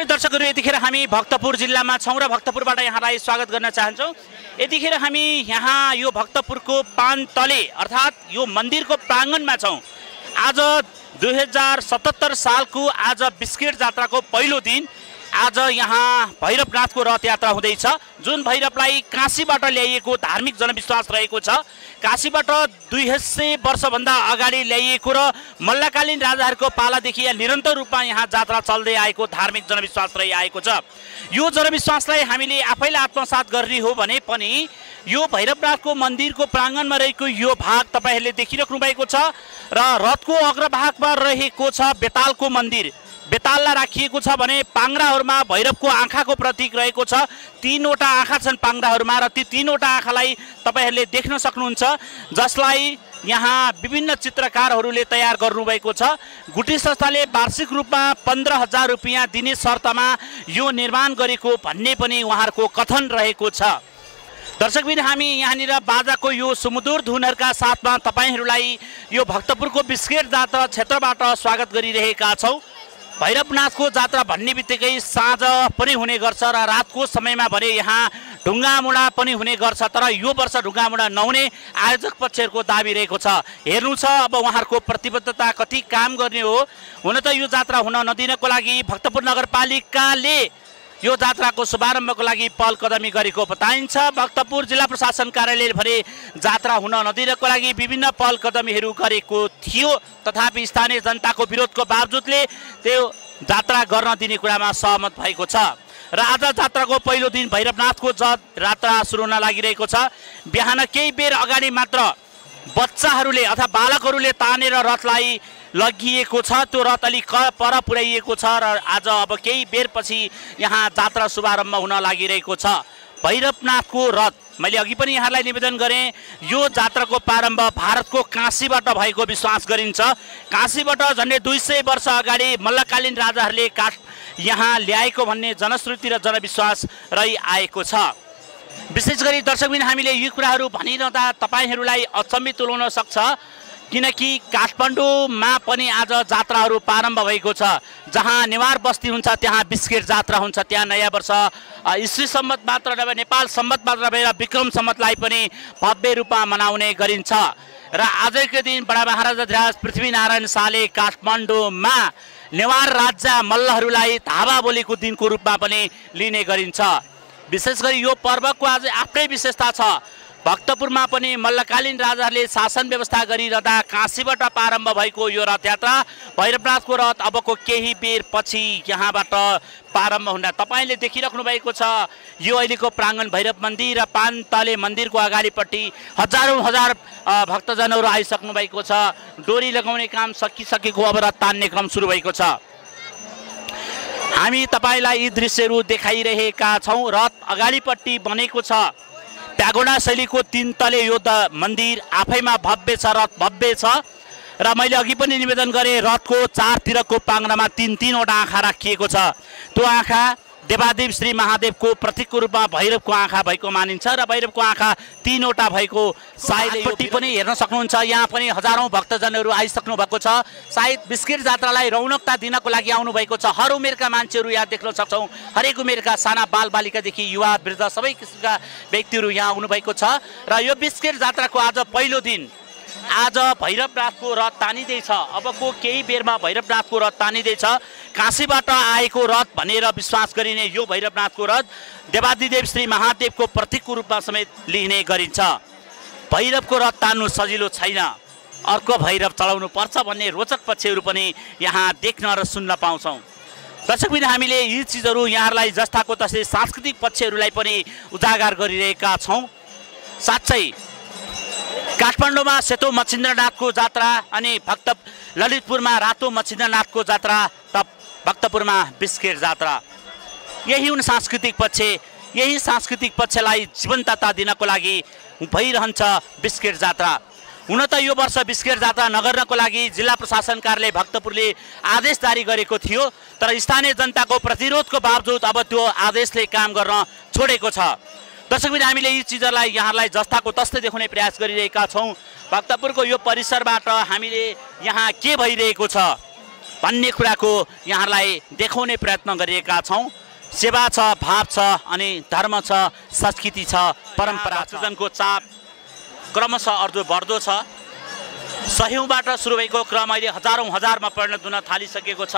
गरी दर्शकहरू यतिखेर हामी भक्तपुर जिल्लामा छौं र भक्तपुरबाट यहाँलाई स्वागत गर्न चाहन्छौं। यतिखेर हामी यहाँ यो भक्तपुरको पानतले अर्थात् यो मन्दिरको प्राङ्गणमा छौं। आज 2077 सालको आज बिस्केट जात्राको पहिलो दिन। आज यहाँ भैरवनाथको रथ यात्रा हुँदैछ, जुन भैरवलाई काशीबाट ल्याइएको धार्मिक जनविश्वास रहेको छ। काशीबाट 200 वर्षभन्दा अगाडि ल्याइएको र मल्लकालीन राजाहरूको पालादेखि निरन्तर रूपमा यहाँ जात्रा चल्दै आएको धार्मिक जनविश्वास रहिआएको छ। यो जनविश्वासलाई हामीले आफैलाई आत्मसात गर्ने हो भने पनि यो भैरवनाथको मन्दिरको प्राङ्गणमा रहेको यो भाग तपाईहरूले देखिराख्नु भएको छ र रथको अग्रभागमा रहेको छ बेतालको मन्दिर। बेताललाई राखिएको छ भने पाङ्ग्राहरूमा भैरवको आँखाको प्रतीक रहेको छ। 3वटा आँखा छन् पाङ्ग्राहरूमा र ती 3वटा आँखालाई तपाईहरूले देख्न सक्नुहुन्छ, जसलाई यहाँ विभिन्न चित्रकारहरूले तयार गर्नुभएको छ। गुठी संस्थाले वार्षिक रूपमा 15,000 रुपियाँ दिने शर्तमा यो निर्माण गरेको भन्ने पनि उहाँहरूको कथन रहेको छ। दर्शकबिन हामी यहाँनिर बाजाको यो सुमधुर धुनहरूका साथमा तपाईहरूलाई यो भक्तपुरको बिस्केट जात्रा क्षेत्रबाट स्वागत गरिरहेका छौँ। भैरवनाथको जात्रा भन्ने बित्तिकै साँझ पनि हुने गर्छ र रातको समयमा भने यहाँ ढुङ्गामुढा पनि हुने गर्छ, तर यो वर्ष ढुङ्गामुढा नहुने आयोजक पक्षहरूको दाबी रहेको छ। हेर्नु छ अब उहाँहरूको प्रतिबद्धता कति काम गर्ने हो। हुन त यो जात्रा हुन नदिनको लागि भक्तपुर नगरपालिकाले यो जात्राको शुभारम्भको लागि पहल कदमी गरेको बताइन्छ। भक्तपुर जिल्ला प्रशासन कार्यालयले भने जात्रा हुन नदिनको लागि विभिन्न पहल कदमीहरू गरेको थियो, तथापि स्थानीय जनताको विरोधको बावजुदले त्यो जात्रा गर्न दिने कुरामा सहमत भएको छ। र आज जात्राको पहिलो दिन भैरवनाथको जात्रा सुरु हुन लागिरहेको छ। बिहान केही बेर अगाडि मात्र बच्चाहरूले अथवा बालकहरूले तानेर रथलाई लगिएको छ। त्यो रथ अलिक पर पुर्याइएको छ र आज अब केही बेरपछि यहाँ जात्रा शुभारम्भ हुन लागिरहेको छ। भैरवनाथको रथ मैले अघि पनि यहाँलाई निवेदन गरेँ, यो जात्राको प्रारम्भ भारतको काशीबाट भएको विश्वास गरिन्छ। काशीबाट झन्डै 200 वर्ष अगाडि मल्लकालीन राजाहरूले काठ यहाँ ल्याएको भन्ने जनश्रुति र जनविश्वास रहिआएको छ। विशेष गरी दर्शकबिन हामीले यी कुराहरू भनिरहँदा तपाईहरूलाई अचम्मित तुल्याउन सक्छ, किनकि काठमाडौँमा पनि आज जात्राहरू प्रारम्भ भएको छ। जहाँ नेवार बस्ती हुन्छ त्यहाँ बिस्केट जात्रा हुन्छ। त्यहाँ नयाँ वर्ष ईस्वी सम्मत मात्र नभए नेपाल सम्मत मात्र नभएर विक्रम सम्मतलाई पनि भव्य रूपमा मनाउने गरिन्छ। र आजको दिन बडा महाराजा धिराज पृथ्वीनारायण शाहले काठमाडौँमा नेवार राज्य मल्लहरूलाई धावा बोलेको दिनको रूपमा पनि लिने गरिन्छ। विशेष गरी यो पर्वको आज आफ्नै विशेषता छ। भक्तपुरमा पनि मल्लकालीन राजाहरूले शासन व्यवस्था गरिरहँदा काशीबाट प्रारम्भ भएको यो रथयात्रा भैरवनाथको रथ अबको केही बेर पछि यहाँबाट प्रारम्भ हुँदा तपाईँले देखिराख्नु भएको छ। यो अहिलेको प्राङ्गण भैरव मन्दिर र पानतले मन्दिरको अगाडिपट्टि हजारौँ भक्तजनहरू आइसक्नु भएको छ। डोरी लगाउने काम सकिसकेको, अब रथ तान्ने क्रम सुरु भएको छ। हामी तपाईँलाई यी दृश्यहरू देखाइरहेका छौँ। रथ अगाडिपट्टि बनेको छ प्यागोडा शैलीको 3 तले यो मन्दिर आफैमा भव्य छ, रथ भव्य छ। र मैले अघि पनि निवेदन गरेँ, रथको चारतिरको पाङ्ग्रामा 3-3वटा आँखा राखिएको छ। त्यो आँखा देवादेव श्री महादेवको प्रतीकको रूपमा भैरवको आँखा भएको मानिन्छ र भैरवको आँखा 3वटा भएको सायद योटी पनि हेर्न सक्नुहुन्छ। यहाँ पनि हजारौँ भक्तजनहरू आइसक्नु भएको छ। सायद बिस्केट जात्रालाई रौनकता दिनको लागि आउनु भएको छ। हर उमेरका मान्छेहरू यहाँ देख्न सक्छौँ। हरेक उमेरका साना बालबालिकादेखि युवा वृद्ध सबै किसिमका व्यक्तिहरू यहाँ आउनु भएको छ। र यो बिस्केट जात्राको आज पहिलो दिन आज भैरवनाथको रथ तानिँदैछ। अबको केही बेरमा भैरवनाथको रथ तानिँदैछ। काशीबाट आएको रथ भनेर विश्वास गरिने यो भैरवनाथको रथ देवादिदेव श्री महादेवको प्रतीकको रूपमा समेत लिने गरिन्छ। भैरवको रथ तान्नु सजिलो छैन, अर्को भैरव चलाउनु पर्छ भन्ने रोचक पक्षहरू पनि यहाँ देख्न र सुन्न पाउँछौँ। दर्शकबिन हामीले यी चिजहरू यहाँहरूलाई जस्ताको तस्तै सांस्कृतिक पक्षहरूलाई पनि उजागर गरिरहेका छौँ। साथै काठमाडौँमा सेतो मच्छिन्द्रनाथको जात्रा अनि ललितपुरमा रातो मच्छिन्द्रनाथको जात्रा त भक्तपुरमा बिस्केट जात्रा। यही हुन् सांस्कृतिक पक्ष। यही सांस्कृतिक पक्षलाई जीवन्तता दिनको लागि भइरहन्छ बिस्केट जात्रा। हुन त यो वर्ष बिस्केट जात्रा नगर्नको लागि जिल्ला प्रशासन कार्यालय भक्तपुरले आदेश जारी गरेको थियो, तर स्थानीय जनताको प्रतिरोधको बावजुद अब त्यो आदेशले काम गर्न छोडेको छ। दर्शकबिन हामीले यी चिजहरूलाई यहाँलाई जस्ताको तस्तै देखाउने प्रयास गरिरहेका छौँ। भक्तपुरको यो परिसरबाट हामीले यहाँ के भइरहेको छ भन्ने कुराको यहाँलाई देखाउने प्रयत्न गरिरहेका छौँ। सेवा छ, भाव छ, अनि धर्म छ, संस्कृति छ, परम्परा छ। भक्तजनको चाप क्रमशः अर्दो बढ्दो छ। सयौँबाट सुरु भएको क्रम अहिले हजारमा परिणत हुन थालिसकेको छ।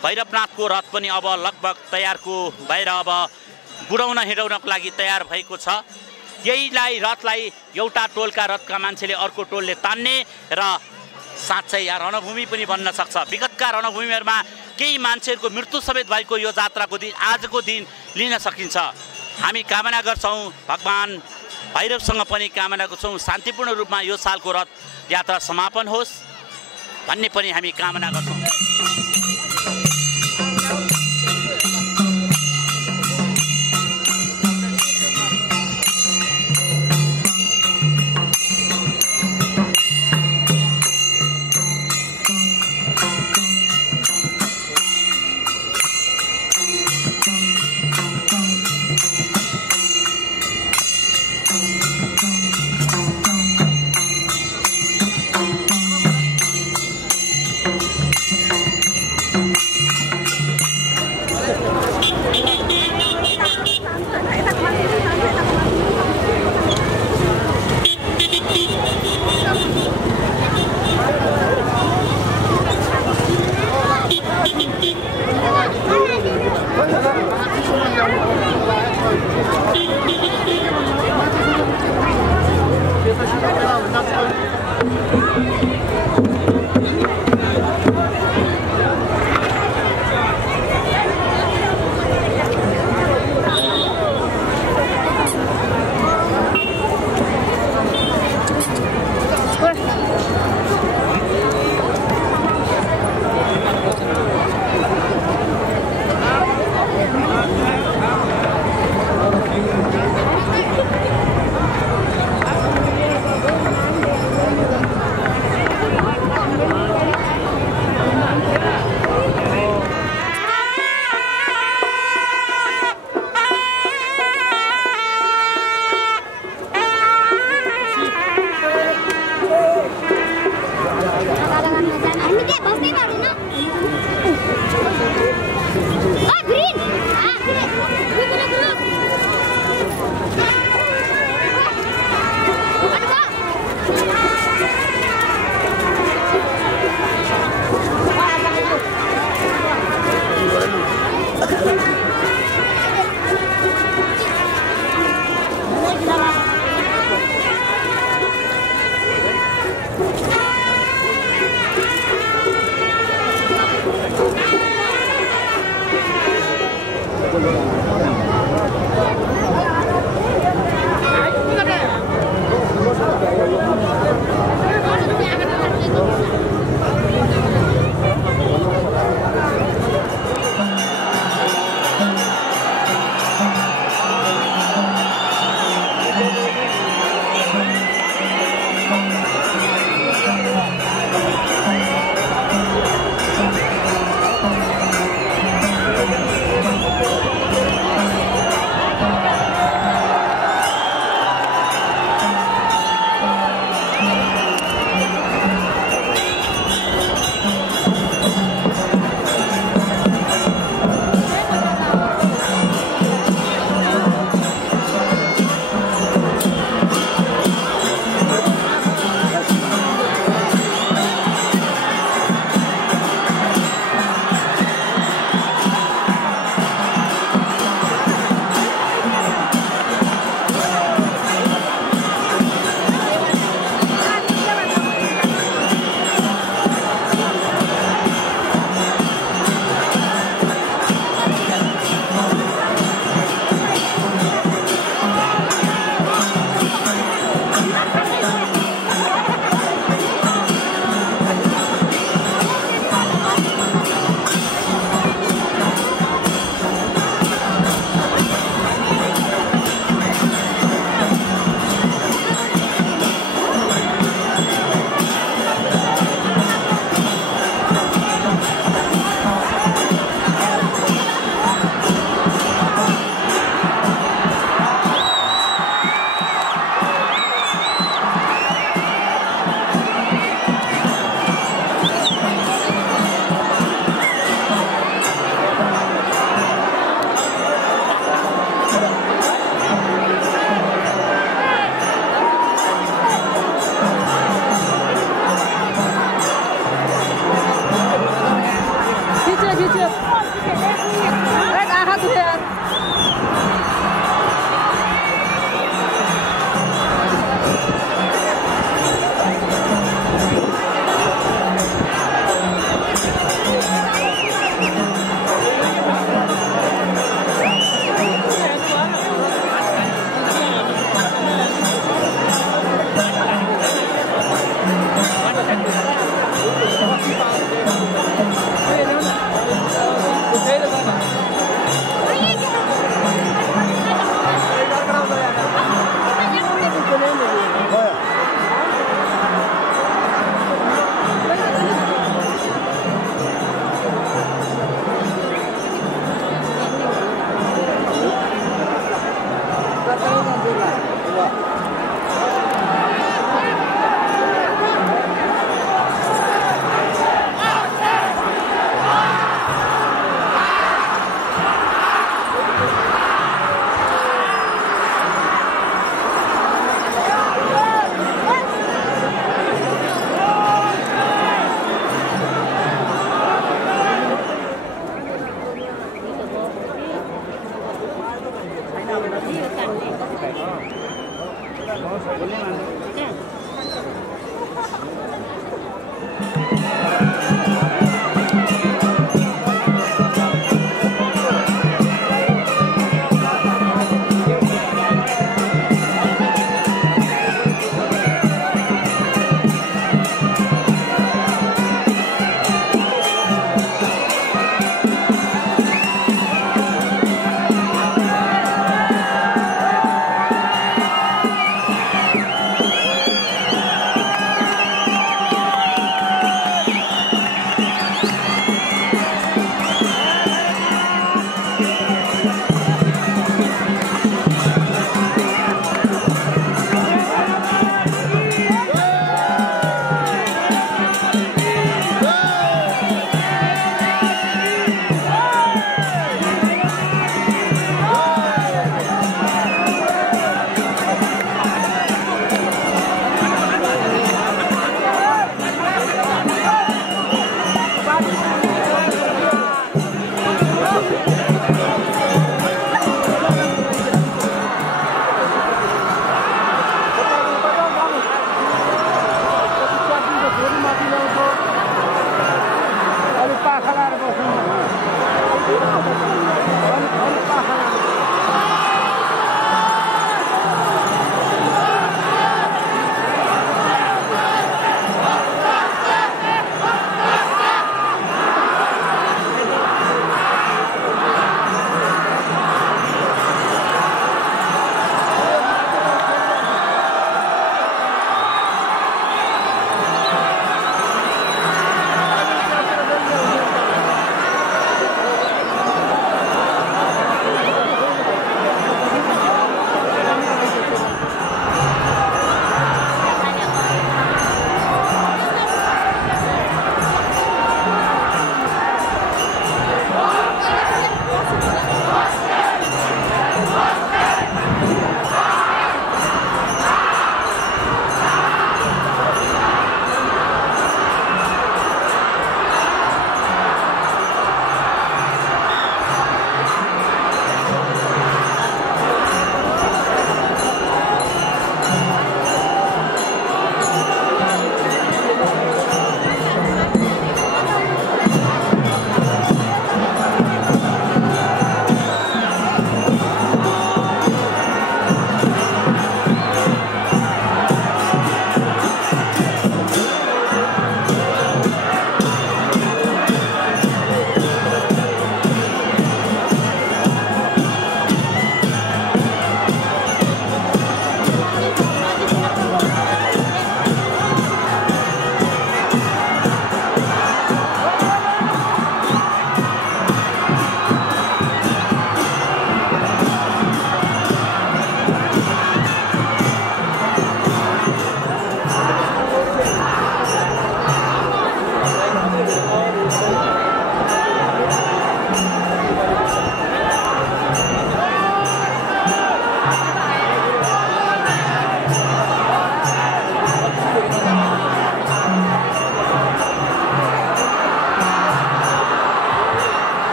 भैरवनाथको रथ पनि अब लगभग तयारको भएर अब बुढाउन हिँडाउनको लागि तयार भएको छ। यहीलाई रथलाई एउटा टोलका रथका मान्छेले अर्को टोलले तान्ने र साँच्चै यहाँ रणभूमि पनि बन्न सक्छ। विगतका रणभूमिहरूमा केही मान्छेहरूको मृत्यु समेत भएको यो जात्राको दिन आजको दिन लिन सकिन्छ। हामी कामना गर्छौँ, भगवान भैरवसँग पनि कामना गर्छौँ शान्तिपूर्ण रूपमा यो सालको रथ यात्रा समापन होस् भन्ने पनि हामी कामना गर्छौँ।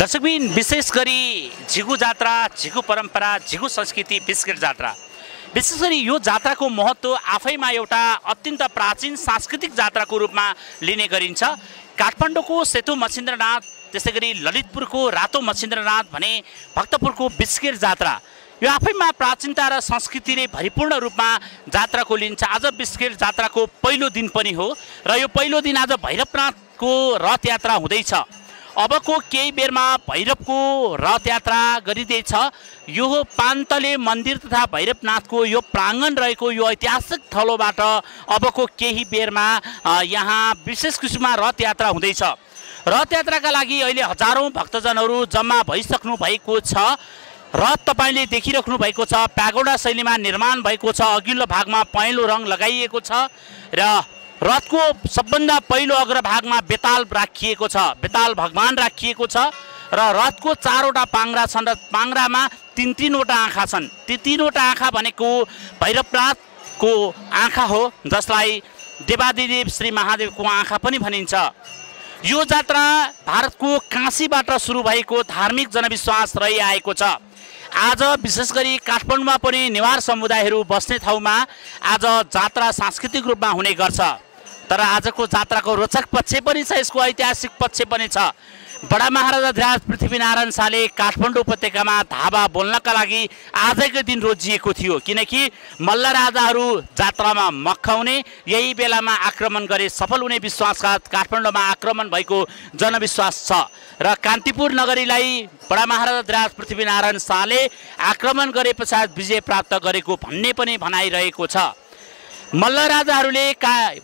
दर्शकबिन विशेष गरी झिगु जात्रा, झिगु परम्परा, झिगु संस्कृति बिस्किट जात्रा, विशेष गरी यो जात्राको महत्त्व आफैमा एउटा अत्यन्त प्राचीन सांस्कृतिक जात्राको रूपमा लिने गरिन्छ। काठमाडौँको सेतु मच्छिन्द्रनाथ, त्यसैगरी ललितपुरको रातो मच्छिन्द्रनाथ भने भक्तपुरको बिस्किट जात्रा, यो आफैमा प्राचीनता र संस्कृतिले भरिपूर्ण रूपमा जात्राको लिन्छ। आज बिस्केट जात्राको पहिलो दिन पनि हो र यो पहिलो दिन आज भैरवनाथको रथ यात्रा हुँदैछ। अबको केही बेरमा भैरवको रथ यात्रा गरिँदैछ। यो पान्तले मन्दिर तथा भैरवनाथको यो प्राङ्गण रहेको यो ऐतिहासिक थलोबाट अबको केही बेरमा यहाँ विशेष किसिममा रथ यात्रा हुँदैछ। रथ यात्राका लागि अहिले हजारौँ भक्तजनहरू जम्मा भइसक्नु भएको छ। रथ तपाईँले देखिराख्नु भएको छ, प्यागोडा शैलीमा निर्माण भएको छ। अघिल्लो भागमा पहेँलो रङ लगाइएको छ र रथको सबभन्दा पहिलो अग्रभागमा बेताल राखिएको छ, बेताल भगवान राखिएको छ र रथको 4वटा पाङ्ग्रा छन् र पाङ्ग्रामा 3-3वटा आँखा छन्। ती 3वटा आँखा भनेको भैरवनाथको आँखा हो, जसलाई देवादिदेव श्री महादेवको आँखा पनि भनिन्छ। यो जात्रा भारतको काशीबाट सुरु भएको धार्मिक जनविश्वास रहिआएको छ। आज विशेष गरी काठमाडौँमा पनि नेवार समुदायहरू बस्ने ठाउँमा आज जात्रा सांस्कृतिक रूपमा हुने गर्छ। तर आजको जात्राको रोचक पक्ष पनि छ, यसको ऐतिहासिक पक्ष पनि छ। बडा महाराजा धिराज पृथ्वीनारायण शाहले काठमाडौँ उपत्यकामा धावा बोल्नका लागि आजकै दिन रोजिएको थियो, किनकि मल्ल राजाहरू जात्रामा मक्खाउने यही बेलामा आक्रमण गरे सफल हुने विश्वासका काठमाडौँमा आक्रमण भएको जनविश्वास छ र कान्तिपुर नगरीलाई बडा महाराजा धिराज पृथ्वीनारायण शाहले आक्रमण गरे पश्चात विजय प्राप्त गरेको भन्ने पनि भनाइरहेको छ। मल्ल राजाहरूले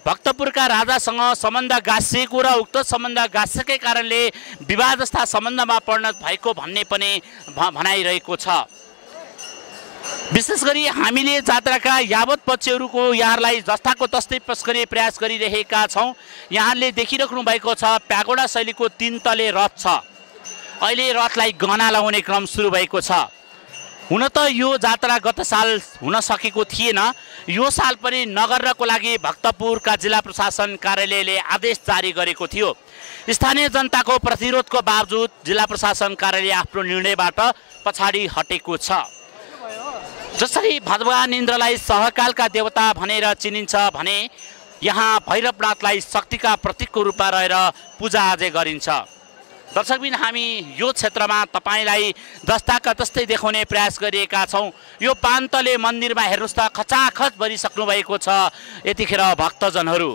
भक्तपुरका राजासँग सम्बन्ध गाँसिएको र उक्त सम्बन्ध गाँसेकै कारणले विवाह जस्ता सम्बन्धमा परिणत भएको भन्ने पनि भनाइरहेको छ। विशेष गरी हामीले जात्राका यावत पक्षहरूको यहाँलाई जस्ताको तस्तै पेश गर्ने प्रयास गरिरहेका छौँ। यहाँले देखिराख्नु भएको छ प्यागोडा शैलीको 3 तले रथ छ। अहिले रथलाई गहना लगाउने क्रम सुरु भएको छ। हुन त यो जात्रा गत साल हुन सकेको थिएन। यो साल पनि नगर्नको लागि भक्तपुरका जिल्ला प्रशासन कार्यालयले आदेश जारी गरेको थियो। स्थानीय जनताको प्रतिरोधको बावजुद जिल्ला प्रशासन कार्यालय आफ्नो निर्णयबाट पछाडि हटेको छ। जसरी भगवान इन्द्रलाई सहकालका देवता भनेर चिनिन्छ भने यहाँ भैरवनाथलाई शक्तिका प्रतीकको रूपमा रहेर पूजा आजै गरिन्छ। दर्शकबिन हामी यो क्षेत्रमा तपाईलाई जस्ताका तस्तै देखाउने प्रयास गरिएका छौँ। यो पान्तले मन्दिरमा हेर्नुहोस् त खचाखच भरिसक्नु भएको छ यतिखेर भक्तजनहरू।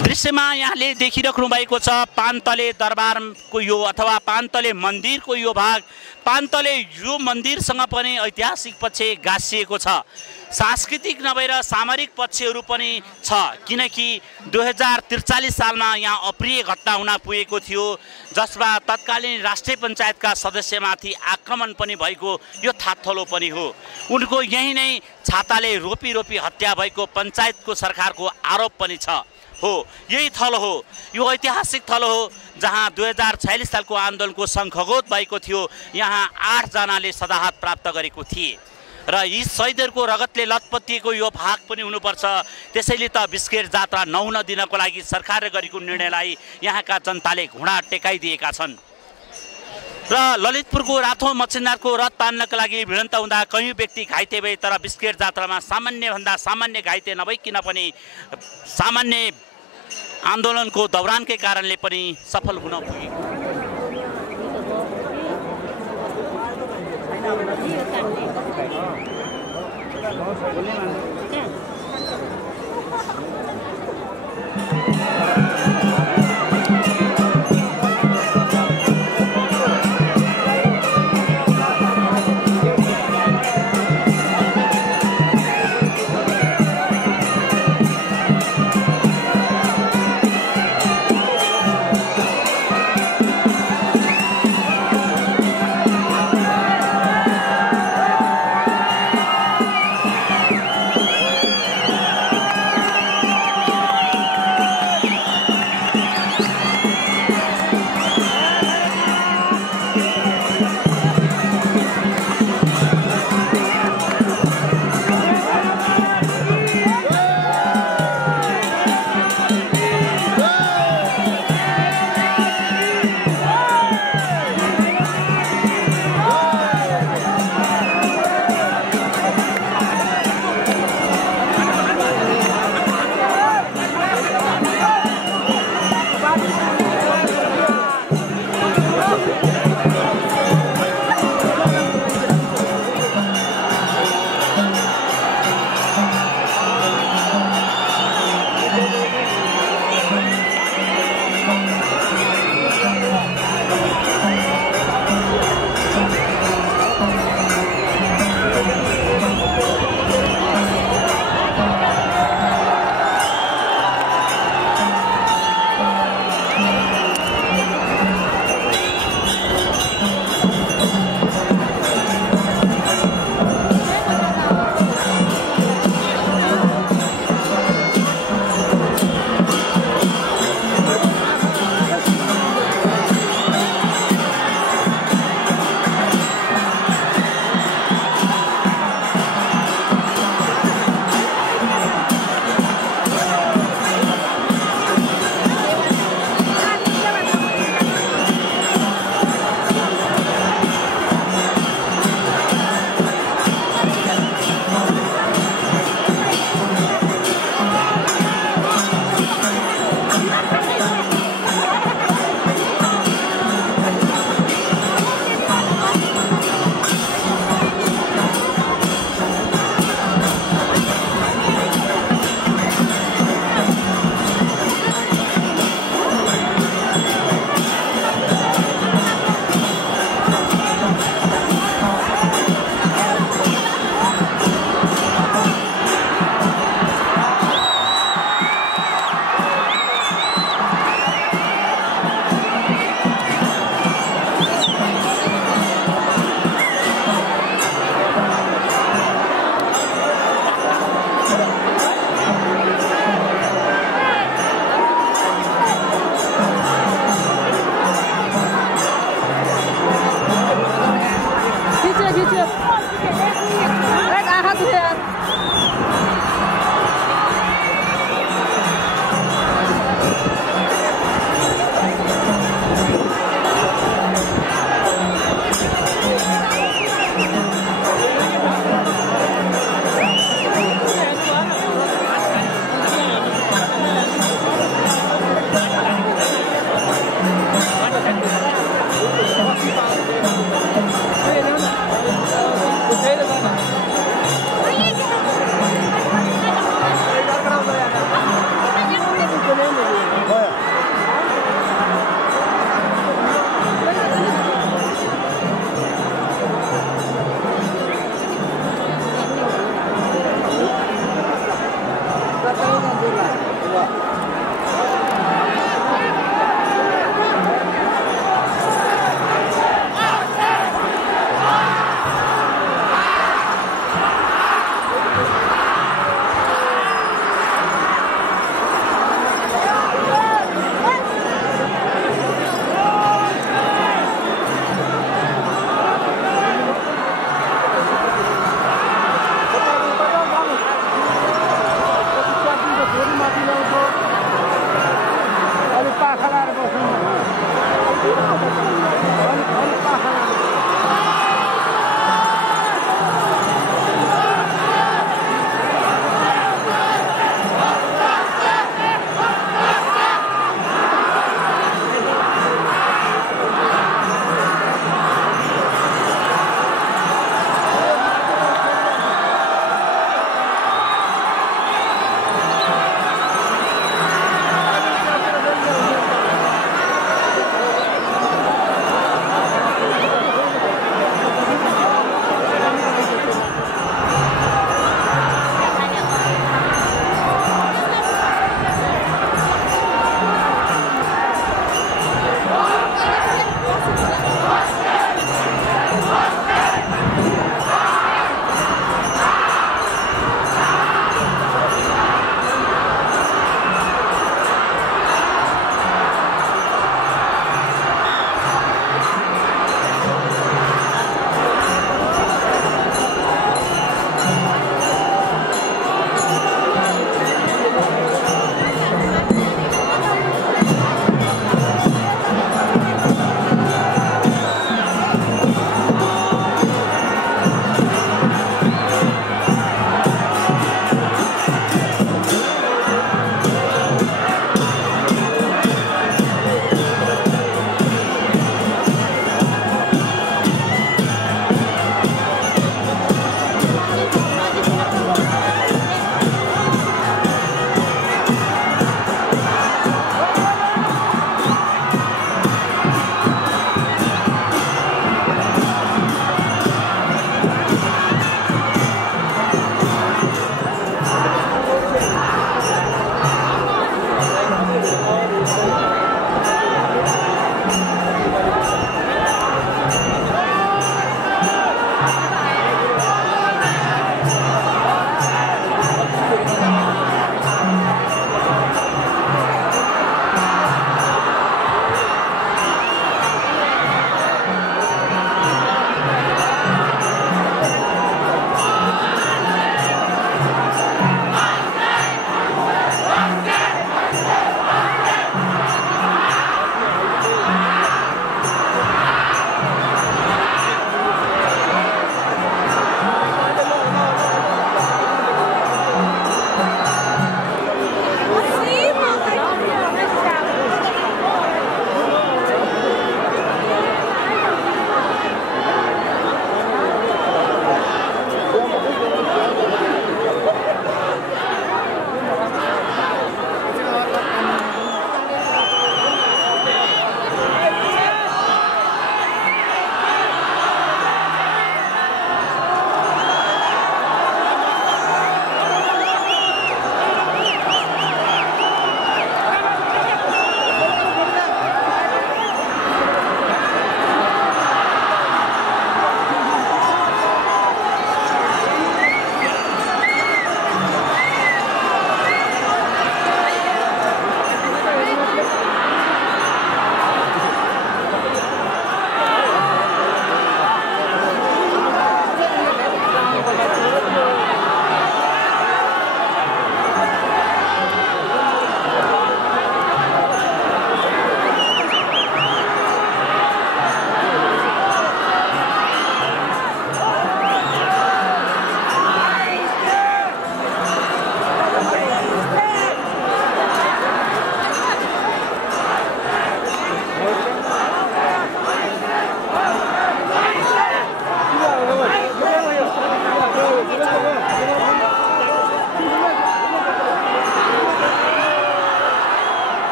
दृश्यमा यहाँले देखिराख्नु भएको छ पान्तले दरबारको यो अथवा पान्तले मन्दिरको यो भाग। पान्तले यो मन्दिरसँग पनि ऐतिहासिक पक्ष गाँसिएको छ, सांस्कृतिक नभएर सामरिक पक्षहरू पनि छ, किनकि 2043 सालमा यहाँ अप्रिय घटना हुन पुगेको थियो, जसमा तत्कालीन राष्ट्रिय पञ्चायतका सदस्यमाथि आक्रमण पनि भएको यो थाथलो पनि हो। उनको यही नै छाताले रोपी रोपी हत्या भएको पञ्चायतको सरकारको आरोप पनि छ। हो यही थलो हो, यो ऐतिहासिक थलो हो जहाँ 2046 सालको आन्दोलनको सङ्खगोत भएको थियो। यहाँ 8 जनाले सदाहत प्राप्त गरेको थिए र यी शहीदहरूको रगतले लतपतिएको यो भाग पनि हुनुपर्छ। त्यसैले त बिस्केट जात्रा नहुन दिनको लागि सरकारले गरेको निर्णयलाई यहाँका जनताले घुँडा टेकाइदिएका छन्। र ललितपुरको राथो मच्छिन्दारको रथ तान्नका लागि भिडन्त हुँदा कयौँ व्यक्ति घाइते भए, तर बिस्केट जात्रामा सामान्यभन्दा सामान्य घाइते नभइकन पनि सामान्य आन्दोलनको दौरानकै कारणले पनि सफल हुन पुगेको।